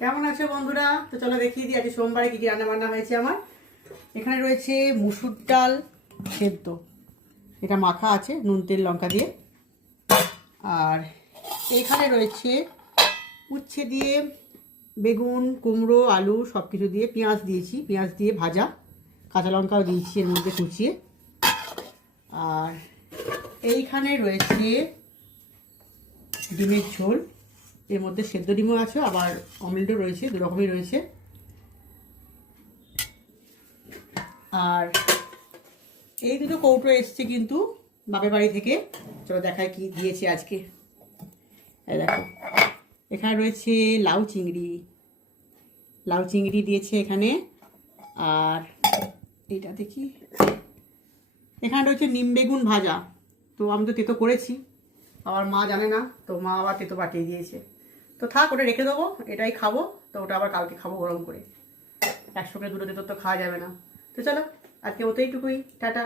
কেমন আছো বন্ধুরা? তো চলো দেখিয়ে দিই, আজকে সোমবারে কী কী রান্না বান্না হয়েছে আমার। এখানে রয়েছে মুসুর ডাল সেদ্ধ। এটা মাখা আছে, নুন, তেল, লঙ্কা দিয়ে। আর এইখানে রয়েছে উচ্ছে দিয়ে বেগুন, কুমড়ো, আলু সব কিছু দিয়ে পেঁয়াজ দিয়েছি। পেঁয়াজ দিয়ে ভাজা। কাঁচা লঙ্কাও দিয়েছি এর মধ্যে কুচিয়ে। আর এইখানে রয়েছে ডিমের ঝোল। এর মধ্যে সেদ্ধ ডিমও আছে, আবার অমলেটও রয়েছে, দু রকমই রয়েছে। আর এই দুটো কৌটো এসছে কিন্তু বাপের বাড়ি থেকে। চলো দেখায় কি দিয়েছে আজকে। দেখো, এখানে রয়েছে লাউ চিংড়ি। লাউ চিংড়ি দিয়েছে এখানে, আর এটা দেখি এখানে রয়েছে নিম বেগুন ভাজা। তো আমি তো তেতো করেছি, আমার মা জানে না, তো মা আবার তেতো পাঠিয়ে দিয়েছে। তো থাক, ওটা রেখে দেবো, এটাই খাব, তো ওটা আবার কালকে খাব গরম করে। একসঙ্গে দুটো তেতো তো খাওয়া যাবে না। তো চলো আজকে ওতেইটুকুই টাটা।